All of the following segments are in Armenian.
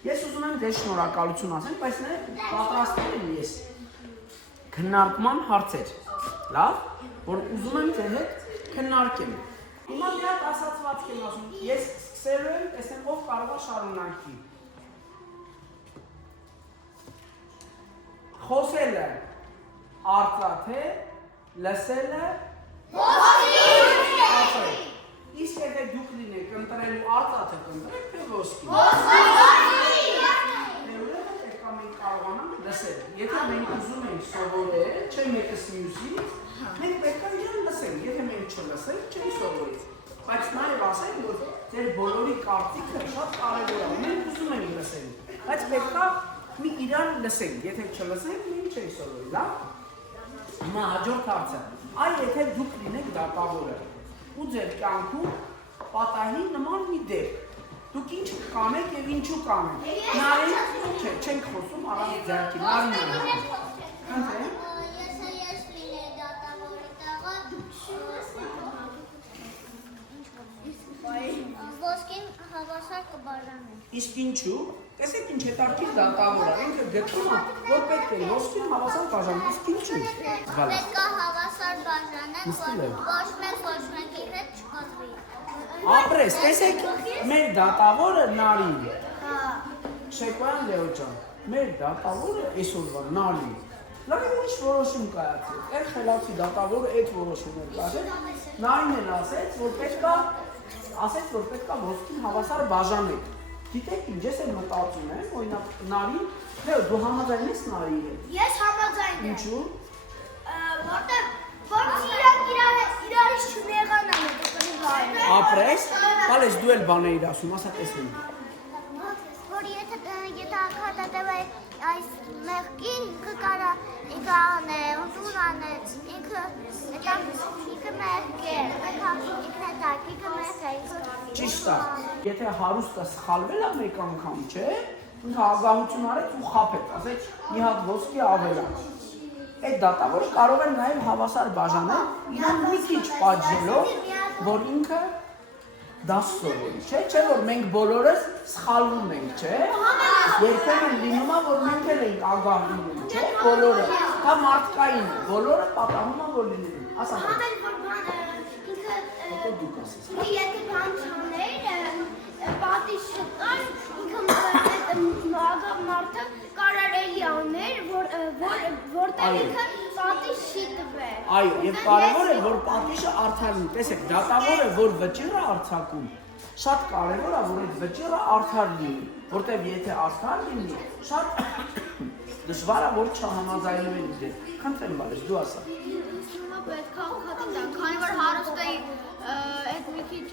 Ես ուզում եմ դե շնորհակալություն ասեմ, բայց պատրաստել եմ ես քննարկման հարցեր։ Լավ, որ ուզում եմ ձեր հետ քննարկեմ։ Հիմա մի հատ ասացվածք եմ ասում, ես սկսելու եմ, տեսնեմ ով կարող է շարունակի։ Խոսելը արծաթե, լսելը ոսկի։ Իսկ եթե դուք լինեք ընտրելու արծաթե կընտրեք, թե ոսկի։ Մենք կարողանանք լսել։ Եթե մենք ուզում ենք սովորել, չէ մեկս մյուսից, մենք պետք է իրեն լսենք։ Եթե մենք չլսենք, չենք սովորի։ Բայց նաև ասենք, որ ձեր բոլորի կարծիքը շատ կարևոր է։ Մենք ուզում ենք լսել, բայց պետք է մի իրան լսենք։ Եթե չլսենք, մենք չենք սովորի, լավ։ Հիմա հաջորդ հարցը։ Այ եթե դուք լինեք դատավորը ու ձեր կյանքում պատահի նման մի դեպք, դուք ինչ կանեք եւ ինչու կանեք։ Նարին չէ, չենք խոսում առանց ձեռքի, նարին է։ Ես լինեի դատավորի տեղը, ոսկին հավասար կբաժանենք։ Իսկ ինչու։ Տեսեք ինչ հետաքրքիր դատավոր է, ինքը գտնում է, որ պետք է ոսկին հավասար բաժանել, իսկ ինչու։ Պետք է հավասար բաժանենք, ոչ մեկի հետ չկազմի։ Ապրես, տեսեք, մեր դատավորը Նարին է։ Շեքոյան Լեո ջան, մեր դատավորը այսօրվա Նարին է։ Լավ ինչ որոշում կայացել, այդ խելացի դատավորը այդ որոշումը կայացել։ Նարինն ասեց, որ պետք է ոսկին հավասար բաժանել։ Գիտեք ինչ, ես եմ մտածում եմ, օրինակ Նարին, դու համաձայն ես Նարին հետ։ Ես համաձայն եմ։ Ինչու։ Որտեղ իրարից չնեղանան է դեպի Ապրես, բալես դու էլ բան էիր ասում, ասա տեսնեմ։ Որ եթե ակադատեվը այս մեղքին ինքը կարա ինքանը ուտուրանը ինքը մեղք է, ինքը մեղք է։ Ճիշտ է, եթե հարուստը սխալվել է մեկ անգամ, չէ, ինքը ագահություն արեց ու խաբեց, ասեց մի հատ ոսկի ավել է։ Այդ դատավորը կարող է նաև հավասար բաժանել, իրան մի քիչ պատժելով, որ ինքը դաս սովորի, չէ, որ մենք բոլորս սխալվում ենք, չէ, երբեմն լինում է, որ մենք էլ ենք ագահ լինում, չէ, բոլորը, դա մարդկային է, բոլորը պատահում է, որ լինում, ասա Եթե բան չաներ, պատիժ չտար, ինքը ագահ մարդը կարար էլի աներ, որտեղ ինքը պատիժ չի տվել։ Այո, եւ կարևոր է, որ պատիժը արդար լինի։ Տեսեք, դատավորը, որ վճիռը արձակում, շատ կարևոր է, որ այդ վճիռը արդար լինի, որտեղ եթե արդար լինի, շատ դժվար է, որ չհամաձայնվեն իրեն։ Խնդրեմ, բարես, դու ասա։ Պետք է աղքատին, քանի որ հարուստը այդ մի քիչ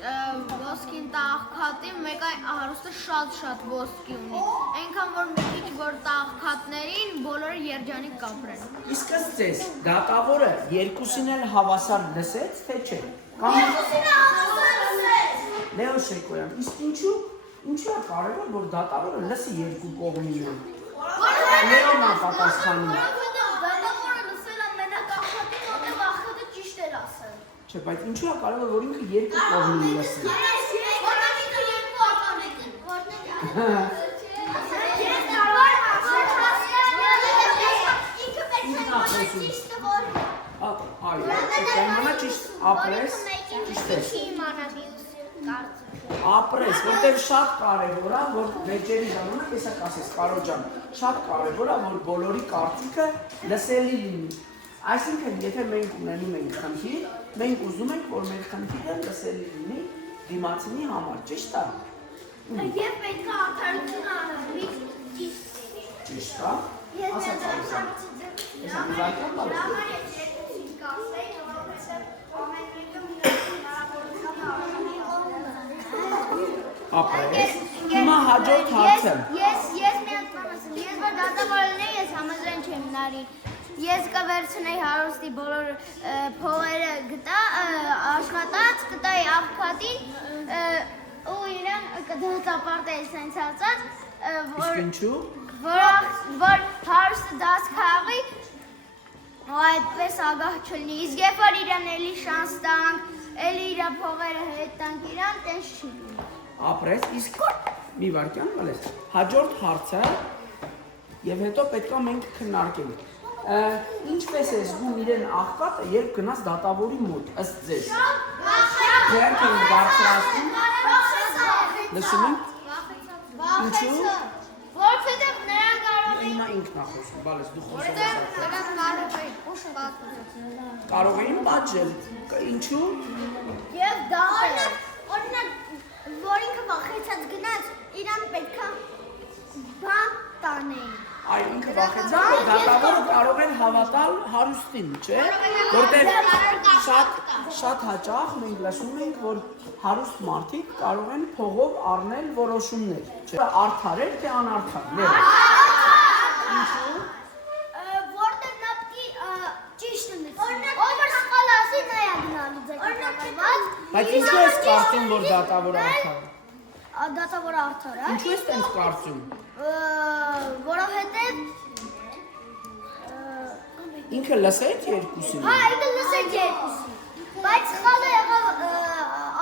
ոսկին տա աղքատին, մեկ այ հարուստը շատ ոսկի ունի։ Այնքան որ մի քիչ որ տա աղքատներին, բոլորը երջանիկ կապրեն։ Իսկ ձեզ դատավորը երկուսին էլ հավասար լսեց, թե չէ։ Լեո Շեյկոյան, իսկ ինչու է կարևոր, որ դատավորը լսի երկու կողմին։ Լեոնն է պատասխանում։ Չէ, բայց ինչու է կարևոր, որ ինքը երկու կողմին լսի։ Այո, այնքանը ճիշտ ապրես, ճիշտ է։ Ապրես, որտեղ շատ կարևոր է, որ վեճերի ժամանակ հեսա կասես, Կարո ջան, շատ կարևոր է, որ բոլորի կարծիքը լսելի լինի։ Այսինքն, եթե մենք ունենում ենք խնդիր, մենք ուզում ենք, որ մեր խնդիրը լսելի լինի դիմացինի համար, ճիշտ է։ Եվ պետք է արդարություն անենք, ճիշտ է։ Ապրես, հիմա հաջորդ հարցը։ Ես մի հատ բան ասեմ, ես որ դատավորն եմ, ես համաձայն չեմ Նարին։ Ես կվերցնեի հարուստի բոլոր փողերը գտա, աշխատած, կտայի աղքատին ու իրան կդատապարտեի սենց ասած, Իսկ ինչու։ որ հարուստը դաս քաղի, ու այդպես ագահ չլինի, իսկ երբ որ իրան էլի շանս տանք, էլի իրա փողերը հետ տանք իրան, տենց չի լինի։ Ապրես, իսկ մի վարքյան, բալես։ Հաջորդ հարցը եւ հետո պետքա մենք քննարկենք։ Ինչպես է զգում իրեն աղքատը, երբ գնաց դատավորի մոտ, ըստ ձեզ։ Ձերք են բարձրացնում։ Լսում եք։ Ինչու։ Որովհետև նրանք կարող են Հիմա ինքն է խոսում, բալես դու խոսում ես։ Կարող Կարող էին էին պատժել։ Ինչու։ եւ դատել։ Օրինակ, որ ինքը վախեցած գնաց, իրան պետքա բան տանեին։ Այ ինքը վախեցավ, որ դատավորը կարող են հավատալ հարուստին, չէ՞։ Որտեղ շատ հաճախ մենք լսում ենք, որ հարուստ մարդիկ կարող են փողով առնել որոշումներ, չէ՞։ Արդար է թե անարդար։ Ինչու՞։ Որտեղ նա պիտի ճիշտ ունի։ Ով սխալ ասի նա է գնալու ձեր։ Բայց ինչու ես կարծում, որ դատավորը արդար է։ Դատավորը արդար է։ Ինչու ես տենց կարծում։ Որովհետև Ինքը լսեց երկուսին։ հա, ինքը լսեց երկուսին։ Բայց սխալը եղավ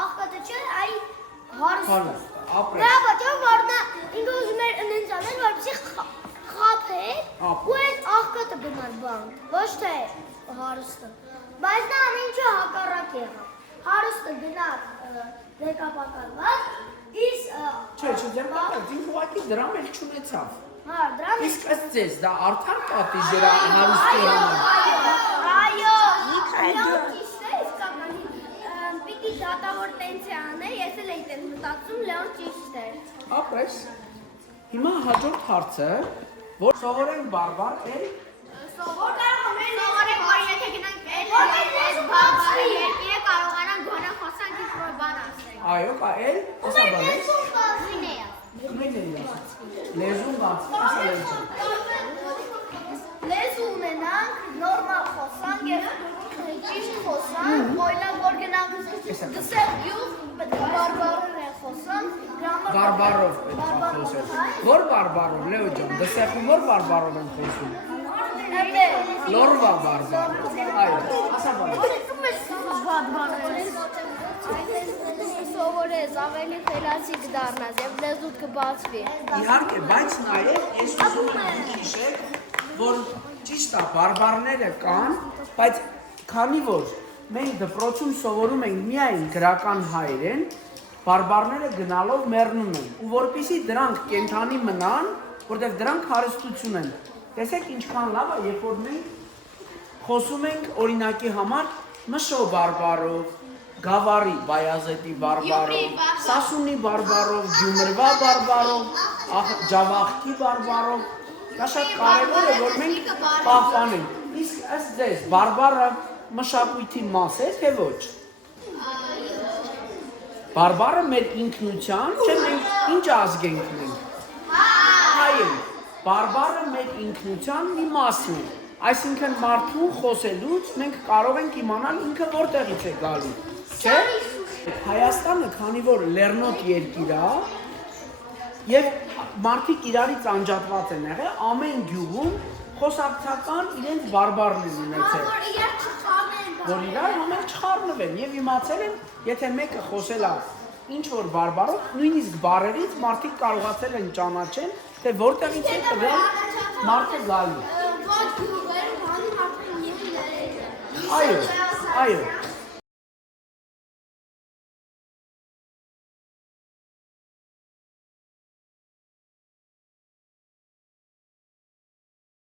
աղքատը չէ, այ հարուստ։ Հարուստ, ապրես։ Դա պատճառով որ նա ինքը ուզում էր ինձ անել, որպեսզի խաբեր ու այդ աղքատը գնար բանտ, ոչ թե հարուստը։ Բայց նա ամեն ինչը հակառակ եղավ։ Հարուստը գնաց դեկապակալված, իսկ Չէ, դեռ ինքը ուղղակի դրամ էլ չունեցավ։ հա, դրան Իսկ ըստ ձեզ դա արդար պատիժ էր հարուստի համար։ այո, ճիշտ է, իսկականին պիտի դատավոր տենց է անել, ես էլ էի տենց մտածում, Լեոն ճիշտ է։ Ապրես։ Հիմա հաջորդ հարցը, որ սովորենք բարբար էլ Սովորենք, որ եթե գնանք այդ բաբարի երկիրը կարողանանք գոնե խոսանք ինչ-որ բան ասենք։ այո, էլ, ասա բանես։ Լեզուն բացի, ասա լեզուն։ Լեզու ունենանք, նորմալ խոսանք և ճիշտ խոսանք, օրինակ որ գնանք դսեղ յուղ, պետք է բարբարով է խոսանք, Բարբարով պետք է խոսել։ Որ բարբարով, Լեո ջան, դսեղում որ բարբարով են խոսում։ Լորվա բարբարով։ Այո, ասա բանես։ Սովորես, ավելի խելացի կդառնաս և լեզուդ կբացվի։ Իհարկե, բայց նաև ես ուզում եմ հիշել, որ ճիշտ է, բարբարները կան, բայց քանի որ մենք դպրոցում սովորում ենք միայն գրական հայերեն, բարբարները գնալով մեռնում են, ու որպեսզի դրանք կենդանի մնան, որտեղ դրանք հարստություն են։ Տեսեք ինչքան լավ է, երբ որ մենք խոսում ենք օրինակի համար մշո բարբարով, Գավառի, Բայազետի բարբարով, Սասունի բարբարով, Գյումրվա բարբարով, Ջավախքի բարբարով, դա շատ կարևոր է, որ մենք պահպանենք։ Իսկ ըստ ձեզ, բարբարը մշակույթի մաս է, թե ոչ։ Բարբարը մեր ինքնության, չէ՞ մենք ինչ ազգ ենք մենք։ Հայ ենք։ Բարբարը մեր ինքնության մի մասն է։ Այսինքն մարդու խոսելուց մենք կարող ենք իմանալ ինքը որտեղից է գալու։ Չէ՞։ Հայաստանը, քանի որ լեռնոտ երկիր է, եւ մարդիկ իրարից անջատված են եղել, ամեն գյուղում խոսակցական իրենց բարբարներ ունեցել։ Որ իրար համել չխառնվեն եւ իմացել են, եթե մեկը խոսել է ինչ որ բարբարով, նույնիսկ բարերից մարդիկ կարողացել են ճանաչել, թե որտեղից է տվել մարդը գալու։ Այո, այո։